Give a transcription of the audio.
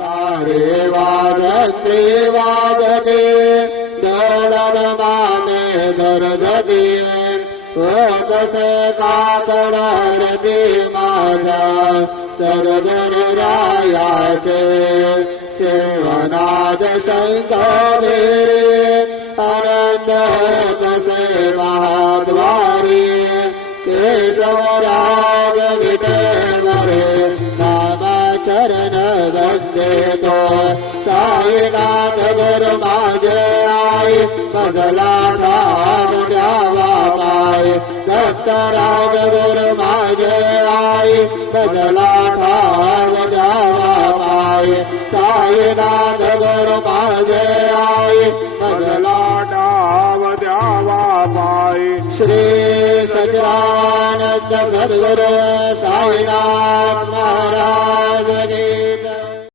तारे वाजते वाजते दळण मामे दर्जदिये तसे काकड हरती माझा सरबर रायाचे सेवनाद शंख मेरे आनंद तसे महाद्वारी केशवराग विटे मरे नाम चरण वंदे तो साईनाथ गुर माझे आई बदला ठाम द्यावा माय दत्तराज गुर माझे आई बदला ठाम द्यावा माय साईनाथ गुर माझे आई बदला ठाम द्यावा माय श्री सच्चिदानंद सद्गुरु साईनाथ